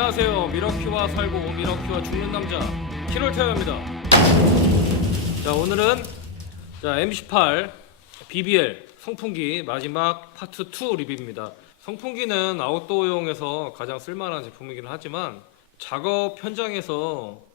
안녕하세요. 미러키와 살고 미러키와 죽는 남자 키롤테어입니다. 자, 오늘은 MC8 BBL 송풍기 마지막 파트 2 리뷰입니다. 송풍기는 아웃도어용에서 가장 쓸만한 제품이긴 하지만 작업 현장에서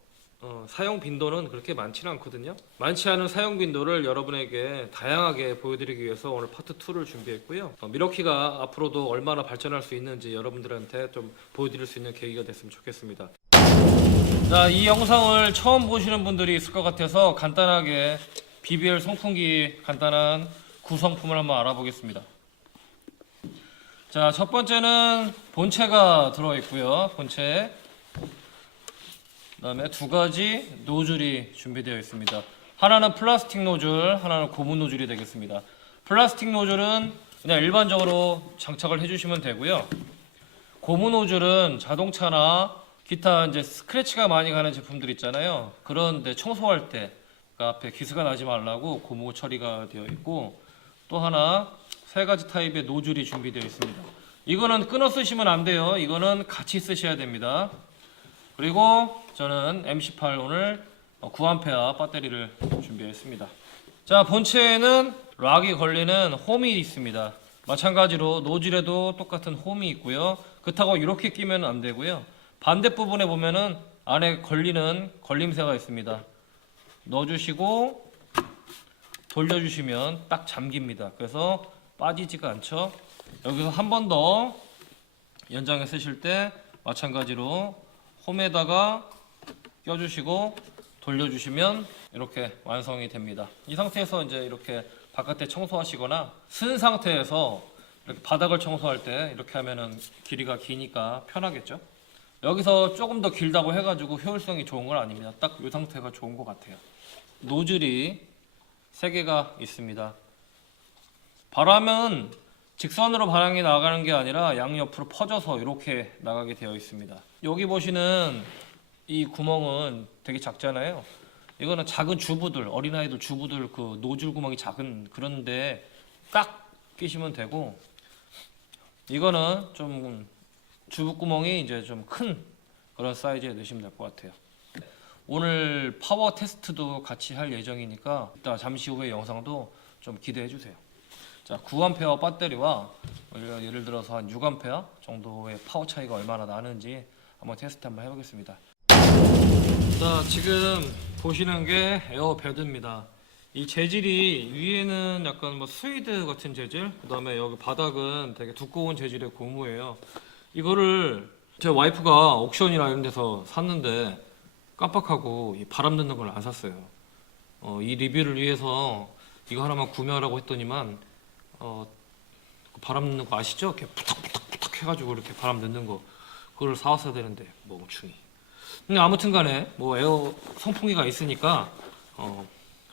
사용 빈도는 그렇게 많지는 않거든요. 많지 않은 사용 빈도를 여러분에게 다양하게 보여드리기 위해서 오늘 파트 2를 준비했고요. 미러키가 앞으로도 얼마나 발전할 수 있는지 여러분들한테 좀 보여드릴 수 있는 계기가 됐으면 좋겠습니다. 자, 이 영상을 처음 보시는 분들이 있을 것 같아서 간단하게 BBL 송풍기 간단한 구성품을 한번 알아보겠습니다. 자, 첫 번째는 본체가 들어있고요. 본체. 그 다음에 두 가지 노즐이 준비되어 있습니다. 하나는 플라스틱 노즐, 하나는 고무 노즐이 되겠습니다. 플라스틱 노즐은 그냥 일반적으로 장착을 해주시면 되고요. 고무 노즐은 자동차나 기타 이제 스크래치가 많이 가는 제품들 있잖아요. 그런데 청소할 때 앞에 기스가 나지 말라고 고무 처리가 되어 있고, 또 하나 세 가지 타입의 노즐이 준비되어 있습니다. 이거는 끊어 쓰시면 안 돼요. 이거는 같이 쓰셔야 됩니다. 그리고 저는 MC8 오늘 9A 배터리를 준비했습니다. 자, 본체에는 락이 걸리는 홈이 있습니다. 마찬가지로 노즐에도 똑같은 홈이 있고요. 그렇다고 이렇게 끼면 안 되고요. 반대부분에 보면은 안에 걸리는 걸림새가 있습니다. 넣어주시고 돌려주시면 딱 잠깁니다. 그래서 빠지지가 않죠. 여기서 한 번 더 연장해 쓰실 때 마찬가지로 홈에다가 껴주시고 돌려주시면 이렇게 완성이 됩니다. 이 상태에서 이제 이렇게 바깥에 청소하시거나 쓴 상태에서 이렇게 바닥을 청소할 때 이렇게 하면은 길이가 기니까 편하겠죠. 여기서 조금 더 길다고 해가지고 효율성이 좋은 건 아닙니다. 딱 이 상태가 좋은 것 같아요. 노즐이 3개가 있습니다. 바람은 직선으로 바람이 나가는 게 아니라 양옆으로 퍼져서 이렇게 나가게 되어 있습니다. 여기 보시는 이 구멍은 되게 작잖아요. 이거는 작은 주부들, 어린아이들 주부들 그 노즐 구멍이 작은 그런데 딱 끼시면 되고, 이거는 좀 주부 구멍이 이제 좀 큰 그런 사이즈에 넣으시면 될 것 같아요. 오늘 파워 테스트도 같이 할 예정이니까 이따 잠시 후에 영상도 좀 기대해 주세요. 자, 9A 배터리와 예를 들어서 한 6A 정도의 파워 차이가 얼마나 나는지 한번 테스트 한번 해보겠습니다. 자, 지금 보시는 게 에어베드입니다. 이 재질이 위에는 약간 뭐 스위드 같은 재질, 그 다음에 여기 바닥은 되게 두꺼운 재질의 고무예요. 이거를 제 와이프가 옥션이나 이런 데서 샀는데 깜빡하고 이 바람 넣는 걸 안 샀어요. 이 리뷰를 위해서 이거 하나만 구매하라고 했더니만 바람 넣는 거 아시죠? 이렇게 푸탁푸탁 해가지고 이렇게 바람 넣는 거, 그걸 사왔어야 되는데 멍충이. 근데 아무튼 간에 뭐 에어 선풍기가 있으니까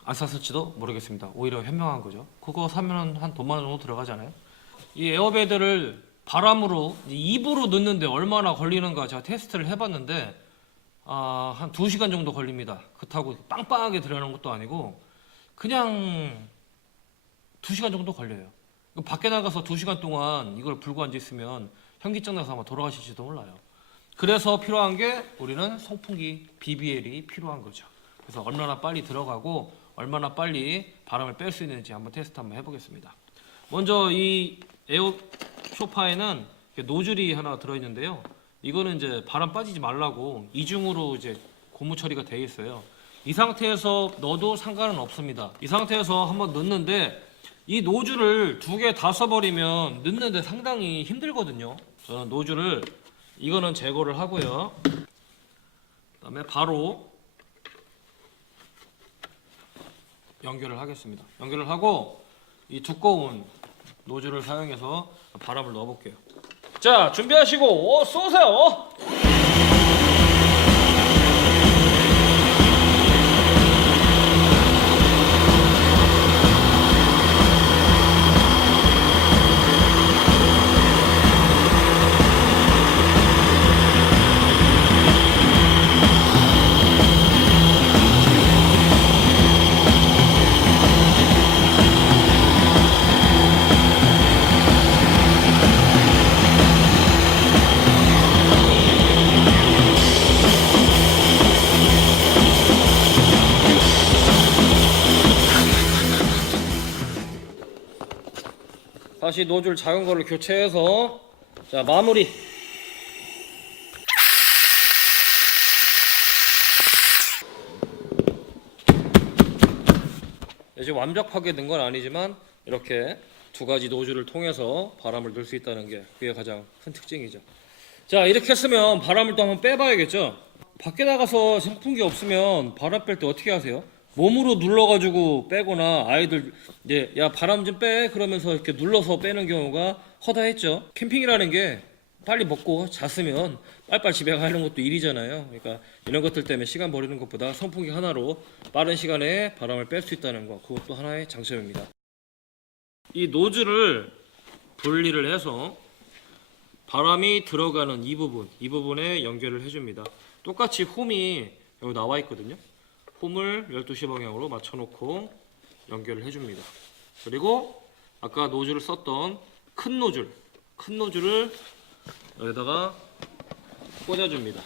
안 샀을지도 모르겠습니다. 오히려 현명한 거죠. 그거 사면 한 돈 만 원 정도 들어가잖아요. 이 에어베드를 바람으로 입으로 넣는데 얼마나 걸리는가 제가 테스트를 해봤는데 한 2시간 정도 걸립니다. 그렇다고 빵빵하게 들어가는 것도 아니고 그냥 2시간 정도 걸려요. 밖에 나가서 2시간 동안 이걸 불고 앉아 있으면 현기증 나서 아마 돌아가실지도 몰라요. 그래서 필요한 게 우리는 송풍기 BBL이 필요한 거죠. 그래서 얼마나 빨리 들어가고 얼마나 빨리 바람을 뺄 수 있는지 한번 테스트 한번 해보겠습니다. 먼저 이 에어 쇼파에는 노즐이 하나 들어있는데요. 이거는 이제 바람 빠지지 말라고 이중으로 이제 고무 처리가 되어 있어요. 이 상태에서 넣어도 상관은 없습니다. 이 상태에서 한번 넣는데 이 노즐을 2개 다 써버리면 넣는데 상당히 힘들거든요. 저는 노즐을 이거는 제거를 하고요. 그다음에 바로 연결을 하겠습니다. 연결을 하고 이 두꺼운 노즐을 사용해서 바람을 넣어볼게요. 자, 준비하시고 쏘세요. 다시 노즐 작은 거를 교체해서 자 마무리. 이제 완벽하게 된 건 아니지만 이렇게 두 가지 노즐을 통해서 바람을 넣을 수 있다는 게 그게 가장 큰 특징이죠. 자 이렇게 했으면 바람을 또 한번 빼봐야겠죠. 밖에 나가서 선풍기 없으면 바람 뺄 때 어떻게 하세요? 몸으로 눌러가지고 빼거나 아이들 이제 야 바람 좀 빼 그러면서 이렇게 눌러서 빼는 경우가 허다했죠. 캠핑이라는 게 빨리 먹고 잤으면 빨리빨리 집에 가는 것도 일이잖아요. 그러니까 이런 것들 때문에 시간 버리는 것보다 선풍기 하나로 빠른 시간에 바람을 뺄 수 있다는 거, 그것도 하나의 장점입니다. 이 노즐을 분리를 해서 바람이 들어가는 이 부분에 연결을 해줍니다. 똑같이 홈이 여기 나와 있거든요. 홈을 12시 방향으로 맞춰놓고 연결을 해줍니다. 그리고 아까 노즐을 썼던 큰 노즐을 여기다가 꽂아줍니다.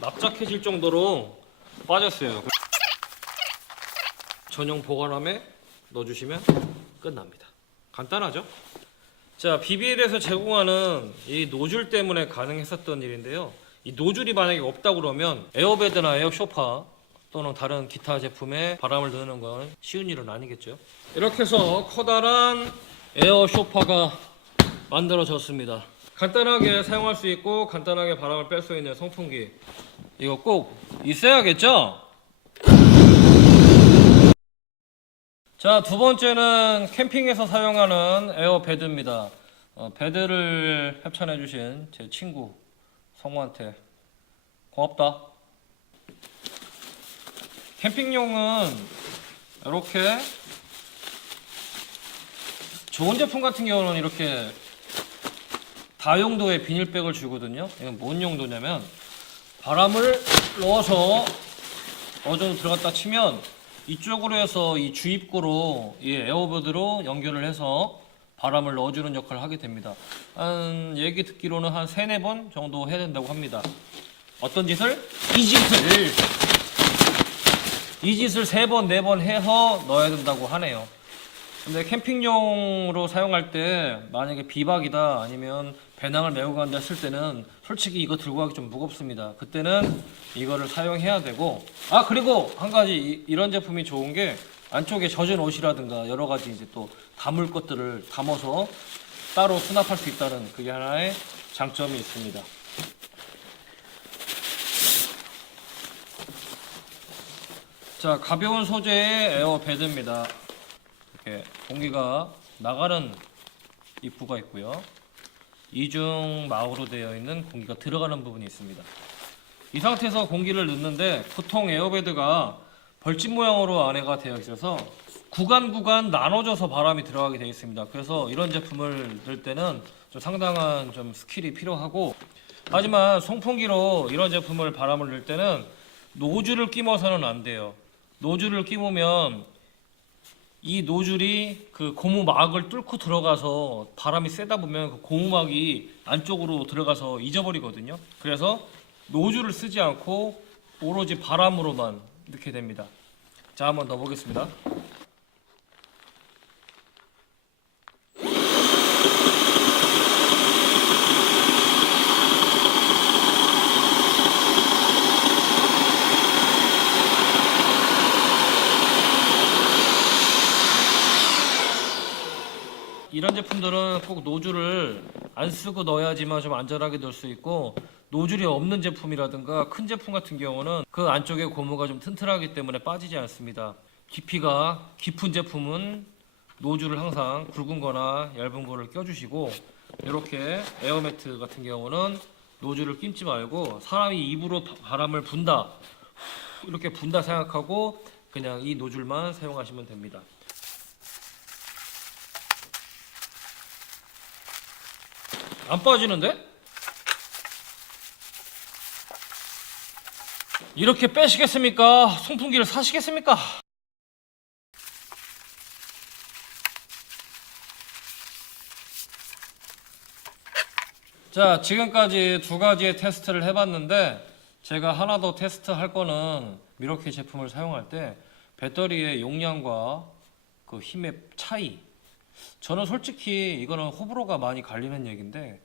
납작해질 정도로 빠졌어요. 전용 보관함에 넣어주시면 끝납니다. 간단하죠? 자, BBL에서 제공하는 이 노즐 때문에 가능했었던 일인데요. 이 노즐이 만약에 없다 그러면 에어베드나 에어쇼파 또는 다른 기타 제품에 바람을 넣는 건 쉬운 일은 아니겠죠. 이렇게 해서 커다란 에어쇼파가 만들어졌습니다. 간단하게 사용할 수 있고 간단하게 바람을 뺄 수 있는 선풍기, 이거 꼭 있어야겠죠? 자, 두 번째는 캠핑에서 사용하는 에어베드입니다. 베드를 협찬해 주신 제 친구 성우한테 고맙다. 캠핑용은 이렇게 좋은 제품 같은 경우는 이렇게 다용도의 비닐백을 주거든요. 이건 뭔 용도냐면 바람을 넣어서 어느 정도 들어갔다 치면 이쪽으로 해서 이 주입구로 이 에어베드로 연결을 해서 바람을 넣어주는 역할을 하게 됩니다. 한 얘기 듣기로는 한 3-4번 정도 해야 된다고 합니다. 어떤 짓을? 이 짓을 3번, 4번 해서 넣어야 된다고 하네요. 근데 캠핑용으로 사용할 때 만약에 비박이다 아니면 배낭을 메고 간다 했을 때는 솔직히 이거 들고 가기 좀 무겁습니다. 그때는 이거를 사용해야 되고, 아 그리고 한 가지 이런 제품이 좋은 게 안쪽에 젖은 옷이라든가 여러 가지 이제 또 담을 것들을 담아서 따로 수납할 수 있다는 그게 하나의 장점이 있습니다. 자, 가벼운 소재의 에어베드입니다. 이렇게 공기가 나가는 입구가 있고요. 이중마우로 되어 있는 공기가 들어가는 부분이 있습니다. 이 상태에서 공기를 넣는데 보통 에어베드가 벌집 모양으로 안에가 되어 있어서 구간 나눠져서 바람이 들어가게 되어 있습니다. 그래서 이런 제품을 넣을 때는 좀 상당한 좀 스킬이 필요하고, 하지만 송풍기로 이런 제품을 바람을 넣을 때는 노즐을 끼워서는 안 돼요. 노즐을 끼우면 이 노즐이 그 고무막을 뚫고 들어가서 바람이 세다 보면 그 고무막이 안쪽으로 들어가서 잊어버리거든요. 그래서 노즐을 쓰지 않고 오로지 바람으로만 넣게 됩니다. 자, 한번 넣어보겠습니다. 이런 제품들은 꼭 노즐을 안 쓰고 넣어야지만 좀 안전하게 넣을 수 있고, 노즐이 없는 제품이라든가 큰 제품 같은 경우는 그 안쪽에 고무가 좀 튼튼하기 때문에 빠지지 않습니다. 깊이가 깊은 제품은 노즐을 항상 굵은 거나 얇은 거를 껴주시고, 이렇게 에어매트 같은 경우는 노즐을 끼지 말고 사람이 입으로 바람을 분다 이렇게 분다 생각하고 그냥 이 노즐만 사용하시면 됩니다. 안 빠지는데? 이렇게 빼시겠습니까? 송풍기를 사시겠습니까? 자, 지금까지 두 가지의 테스트를 해봤는데 제가 하나 더 테스트할 거는 미러키 제품을 사용할 때 배터리의 용량과 그 힘의 차이. 저는 솔직히 이거는 호불호가 많이 갈리는 얘기인데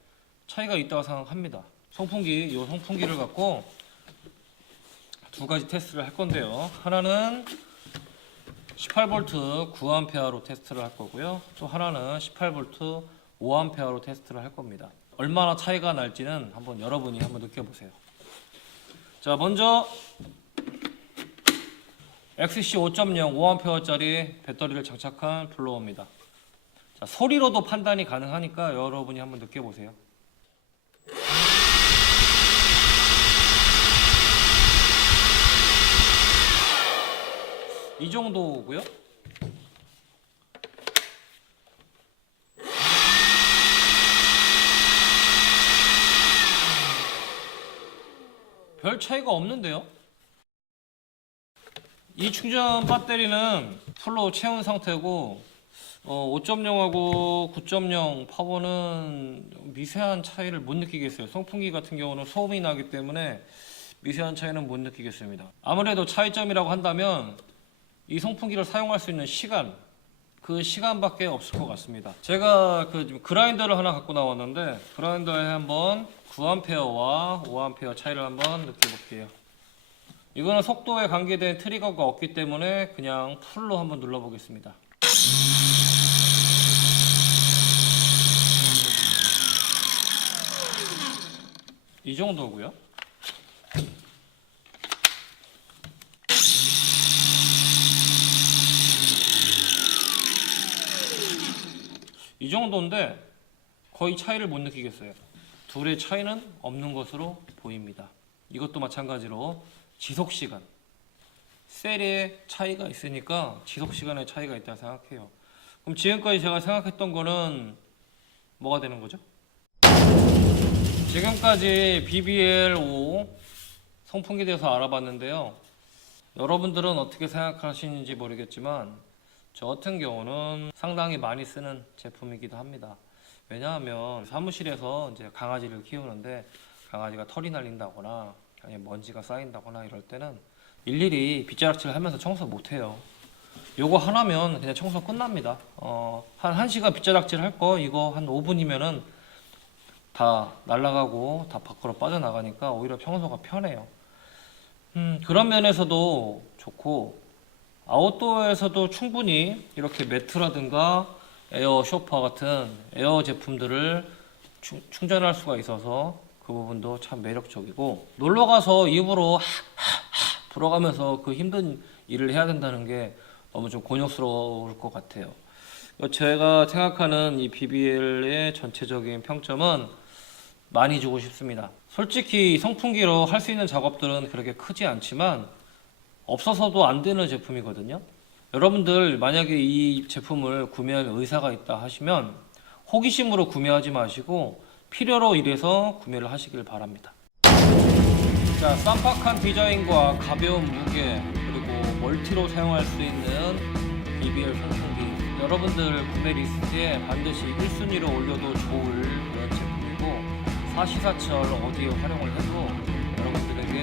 차이가 있다고 생각합니다. 이 송풍기를 갖고 두 가지 테스트를 할 건데요. 하나는 18V 9A로 테스트를 할 거고요. 또 하나는 18V 5A로 테스트를 할 겁니다. 얼마나 차이가 날지는 한번 여러분이 한번 느껴보세요. 자, 먼저 XC 5.0 5A짜리 배터리를 장착한 블로어입니다. 자, 소리로도 판단이 가능하니까 여러분이 한번 느껴보세요. 이 정도고요. 별 차이가 없는데요. 이 충전 배터리는 풀로 채운 상태고 5.0하고 9.0 파워는 미세한 차이를 못 느끼겠어요. 송풍기 같은 경우는 소음이 나기 때문에 미세한 차이는 못 느끼겠습니다. 아무래도 차이점이라고 한다면 이 송풍기를 사용할 수 있는 시간, 그 시간밖에 없을 것 같습니다. 제가 그라인더를 하나 갖고 나왔는데 그라인더에 한번 9A와 5A 차이를 한번 느껴볼게요. 이거는 속도에 관계된 트리거가 없기 때문에 그냥 풀로 한번 눌러보겠습니다. 이 정도고요. 이 정도인데 거의 차이를 못 느끼겠어요. 둘의 차이는 없는 것으로 보입니다. 이것도 마찬가지로 지속시간, 셀의 차이가 있으니까 지속시간의 차이가 있다고 생각해요. 그럼 지금까지 제가 생각했던 거는 뭐가 되는 거죠? 지금까지 BBL5 송풍기에 대해서 알아봤는데요. 여러분들은 어떻게 생각하시는지 모르겠지만 저 같은 경우는 상당히 많이 쓰는 제품이기도 합니다. 왜냐하면 사무실에서 이제 강아지를 키우는데 강아지가 털이 날린다거나 아니면 먼지가 쌓인다거나 이럴 때는 일일이 빗자락질을 하면서 청소 못해요. 요거 하나면 그냥 청소 끝납니다. 한 1시간 빗자락질 할 거 이거 한 5분이면은 다 날아가고 다 밖으로 빠져나가니까 오히려 청소가 편해요. 그런 면에서도 좋고 아웃도어에서도 충분히 이렇게 매트라든가 에어 쇼파 같은 에어 제품들을 충전할 수가 있어서 그 부분도 참 매력적이고 놀러가서 입으로 불어가면서 그 힘든 일을 해야 된다는 게 너무 좀 곤욕스러울 것 같아요. 제가 생각하는 이 BBL의 전체적인 평점은 많이 주고 싶습니다. 솔직히 송풍기로 할 수 있는 작업들은 그렇게 크지 않지만 없어서도 안 되는 제품이거든요. 여러분들 만약에 이 제품을 구매할 의사가 있다 하시면 호기심으로 구매하지 마시고 필요로 인해서 구매를 하시길 바랍니다. 자, 쌈박한 디자인과 가벼운 무게 그리고 멀티로 사용할 수 있는 BBL 송풍기 여러분들 구매 리스트에 반드시 1순위로 올려도 좋을 그런 제품이고 사시사철 어디에 활용을 해도 여러분들에게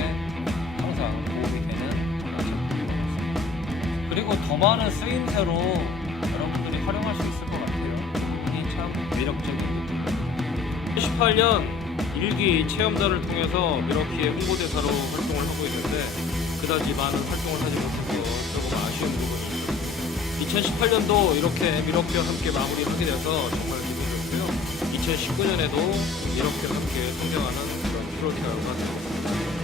항상 도움이 되는 그리고 더 많은 쓰임새로 여러분들이 활용할 수 있을 것 같아요. 이 참 매력적입니다. 2018년 일기 체험단을 통해서 미러키의 홍보대사로 활동을 하고 있는데 그다지 많은 활동을 하지 못해서 조금 아쉬운 부분입니다. 2018년도 이렇게 미러키와 함께 마무리하게 돼서 정말 기분이 좋고요. 2019년에도 미러키와 함께 성장하는 그런 프로젝트가 되었습니다.